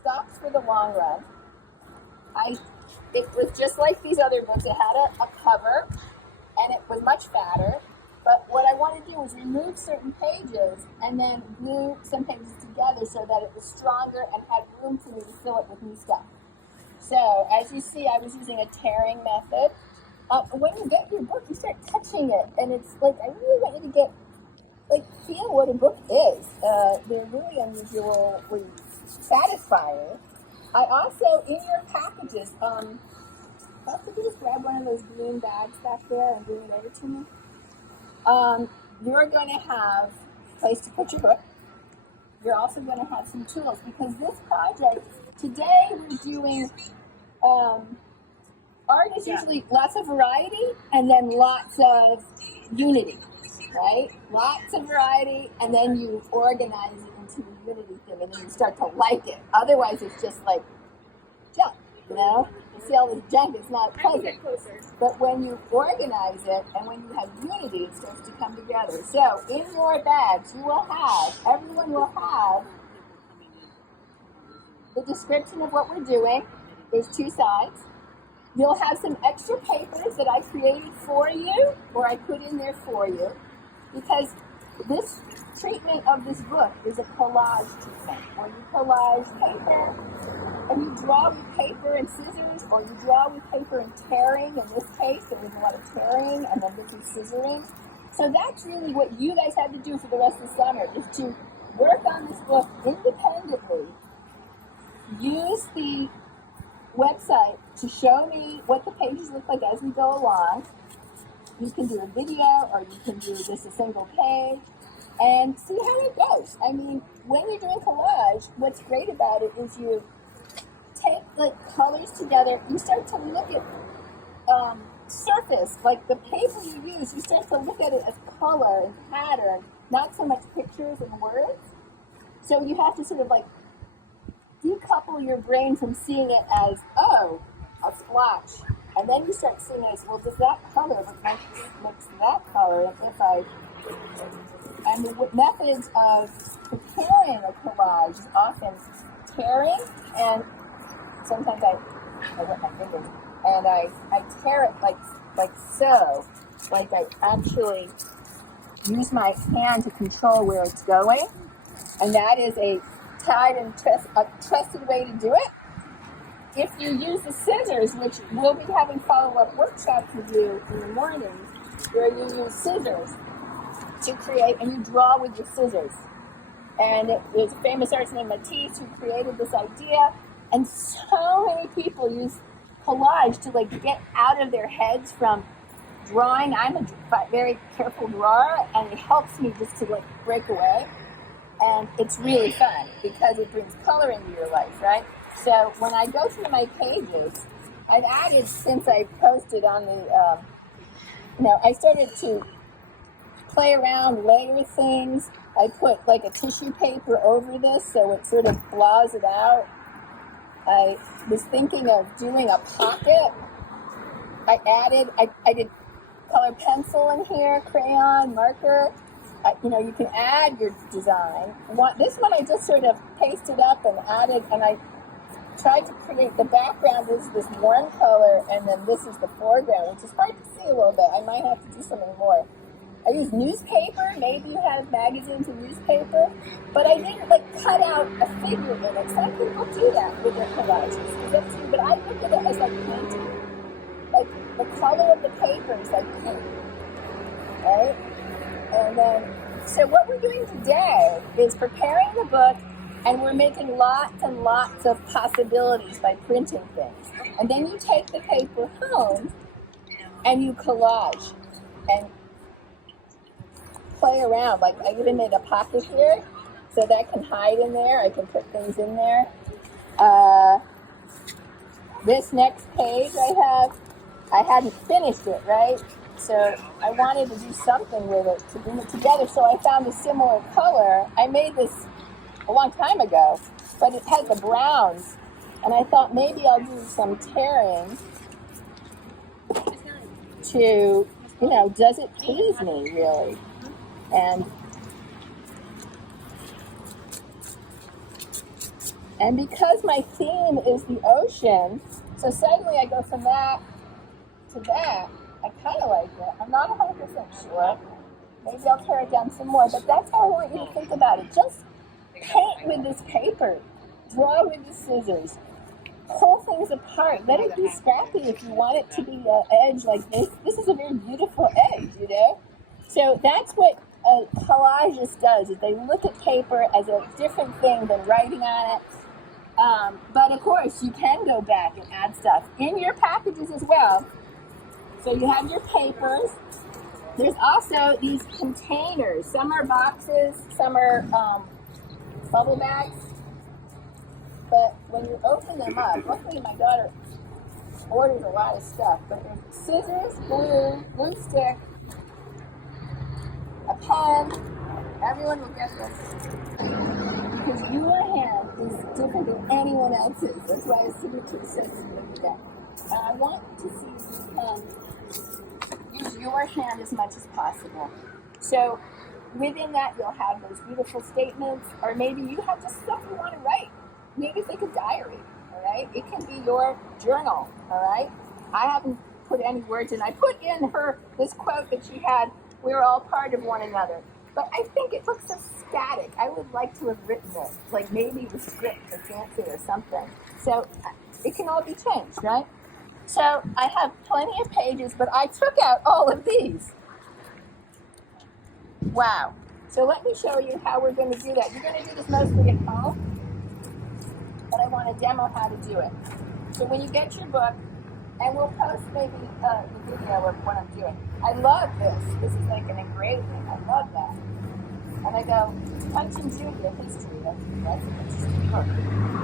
stocks for the long run. It was just like these other books. It had a cover, and it was much fatter. But what I wanted to do was remove certain pages and then glue some pages together so that it was stronger and had room for me to fill it with new stuff. So, as you see, I was using a tearing method. When you get your book, you start touching it, and it's like, I really want you to get, feel what a book is. They're really unusually satisfying. I also, in your packages, could you just grab one of those green bags back there and bring it over to me? You're going to have a place to put your book. You're also going to have some tools, because this project, today we're doing, art is usually lots of variety and then lots of unity, right? Lots of variety, and then you organize it into a unity thing, and then you start to like it. Otherwise, it's just like junk, you know? You see all this junk, it's not pleasant. But when you organize it and when you have unity, it starts to come together. So in your bags, everyone will have the description of what we're doing. There's two sides. You'll have some extra papers that I created for you, or I put in there for you, because this treatment of this book is a collage treatment, where you collage paper, and you draw with paper and scissors, or you draw with paper and tearing. In this case, there was a lot of tearing, and then this is scissoring. So that's really what you guys have to do for the rest of the summer, is to work on this book independently. Use the website to show me what the pages look like as we go along. You can do a video, or you can do just a single page, and see how it goes. I mean, when you're doing collage, what's great about it is you take colors together. You start to look at surface, like the paper you use. You start to look at it as color and pattern, not so much pictures and words. So you have to sort of decouple your brain from seeing it as, oh, a splotch. And then you start seeing it as, well, does that color look like looks that color? And the methods of preparing a collage is often tearing, and sometimes I wet my fingers, and I tear it like so. Like I actually use my hand to control where it's going, and that is a tried and trusted way to do it. If you use the scissors, which we'll be having follow-up workshops with you in the mornings, where you use scissors to create, and you draw with your scissors. And it was a famous artist named Matyas who created this idea, and so many people use collage to get out of their heads from drawing. I'm a very careful drawer, and it helps me just to break away. And it's really fun because it brings color into your life, right? So when I go through my pages, I've added, since I posted on the, I started to play around, layer things. I put a tissue paper over this so it sort of blows it out. I was thinking of doing a pocket. I did color pencil in here, crayon, marker. You can add your design. This one I just sort of pasted up and added, and I tried to create, the background is this one color, and then this is the foreground, which is hard to see a little bit. I might have to do something more. I use newspaper. Maybe you have magazines and newspaper, but I didn't cut out a figure in it. Some people do that with their collages, but I look at it as painting. The color of the paper is like paint, right? And then, so what we're doing today is preparing the book, and we're making lots and lots of possibilities by printing things. And then you take the paper home and you collage and play around. I even made a pocket here, so that can hide in there. I can put things in there. This next page I hadn't finished it, right? So I wanted to do something with it to bring it together. So I found a similar color. I made this a long time ago, but it had the browns. And I thought maybe I'll do some tearing to, does it please me, really? And And because my theme is the ocean, so suddenly I go from that to that. I kind of like it. I'm not 100% sure. Maybe I'll tear it down some more, but that's how I want you to think about it. Just paint with this paper. Draw with the scissors. Pull things apart. Let it be scrappy if you want it to be an edge like this. This is a very beautiful edge, you know? So that's what a collagist does, is they look at paper as a different thing than writing on it. But of course, you can go back and add stuff in your packages as well. So you have your papers. There's also these containers. Some are boxes, some are bubble bags. But when you open them up, luckily my daughter orders a lot of stuff. But there's scissors, glue stick, a pen. Everyone will get this. Because your hand is different than anyone else's. That's why a signature is so significant. And I want to see if you can use your hand as much as possible. So within that, you'll have those beautiful statements, or maybe you have just stuff you want to write. Maybe it's like a diary, all right? It can be your journal, all right? I haven't put any words in. I put in this quote that she had, "We are all part of one another." But I think it looks so static. I would like to have written it, like maybe the script or fancy or something. So it can all be changed, right? So I have plenty of pages, but I took out all of these. Wow. So let me show you how we're going to do that. You're going to do this mostly at home, but I want to demo how to do it. So when you get your book, and we'll post maybe the video of what I'm doing. I love this. This is like an engraving. I love that. And I go, Punch and Judy, a history. That's an interesting book.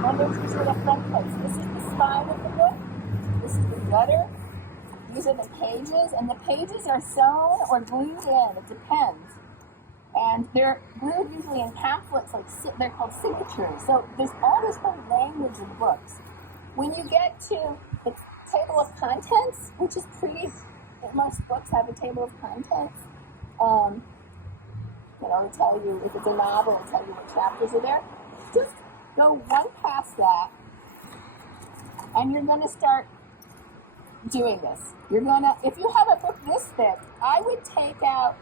And there's usually a front place. This is the spine of the book. This is the gutter. These are the pages. And the pages are sewn or glued in. It depends. And they're glued usually in pamphlets. They're called signatures. So there's all this whole language of books. When you get to the table of contents, which is pretty, most books have a table of contents. It'll tell you, if it's a novel, it'll tell you what chapters are there. Just go one past that, and you're going to start doing this. If you have a book this thick, I would take out,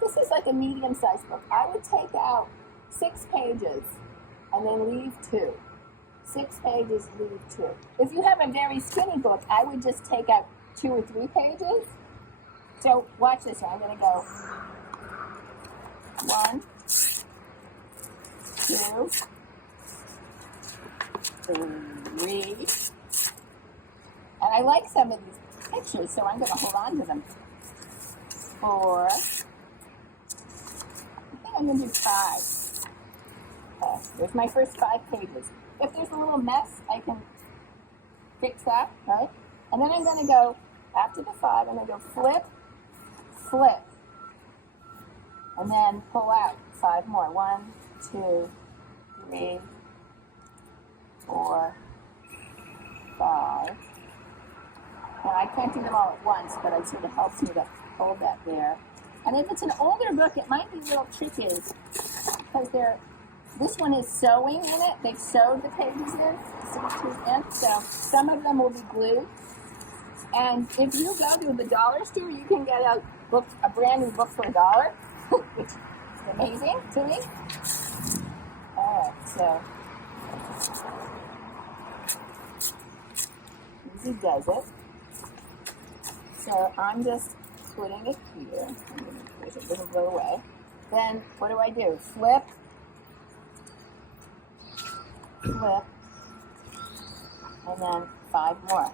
this is like a medium-sized book, I would take out 6 pages and then leave 2. 6 pages, leave 2. If you have a very skinny book, I would just take out 2 or 3 pages. So watch this. I'm going to go 1, 2, 3. And I like some of these pictures, so I'm going to hold on to them. 4. I think I'm going to do 5. Okay, there's my first 5 pages. If there's a little mess, I can fix that, right? And then I'm going to go, after the 5, I'm going to go flip, flip. And then pull out 5 more. 1, 2, 3, 4, 5. Now, I can't do them all at once, but it sort of helps me to hold that there. And if it's an older book, it might be a little tricky because this one is sewing in it. They've sewed the pages in, signatures in, so some of them will be glued. And if you go to the dollar store, you can get a brand new book for $1, which is amazing to me. All right, so easy does it. So I'm just putting it here. I'm going to push it doesn't go away. Then what do? Flip. Flip, and then 5 more.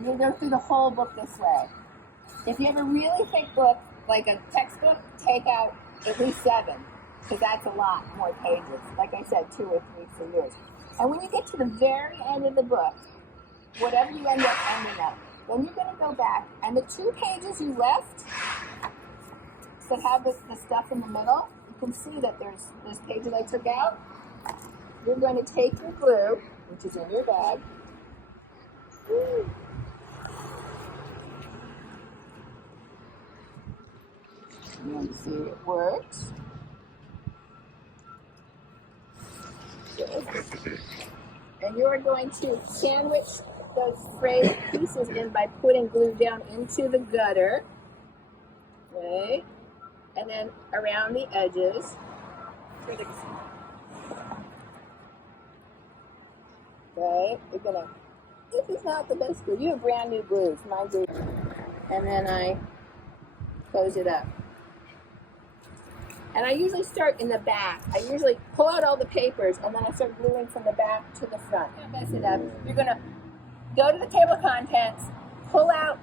You go through the whole book this way. If you have a really thick book, like a textbook, take out at least 7, because that's a lot more pages. Like I said, 2 or 3 for yours. And when you get to the very end of the book, whatever you end up ending up, then you're going to go back, and the 2 pages you left that have the stuff in the middle, you can see that there's pages I took out. You're going to take your glue, which is in your bag. You want to see it works. And you're going to sandwich those frayed pieces in by putting glue down into the gutter. Okay. And then around the edges. Okay. You're gonna, this is not the best glue. You have brand new glue. It's my glue. And then I close it up. And I usually start in the back. I usually pull out all the papers and then I start gluing from the back to the front. Mess it up. You're gonna go to the table of contents, pull out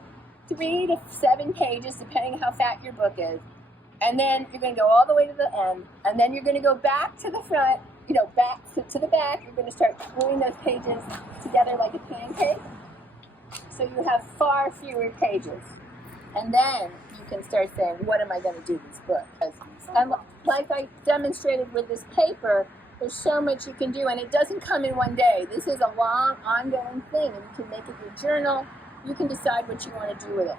3 to 7 pages, depending on how fat your book is. And then you're gonna go all the way to the end. And then you're gonna go back to the front, back to the back. You're gonna start gluing those pages together like a pancake. So you have far fewer pages. And then you can start saying, what am I going to do with this book? And like I demonstrated with this paper, there's so much you can do, and it doesn't come in one day. This is a long, ongoing thing, and you can make it your journal. You can decide what you want to do with it.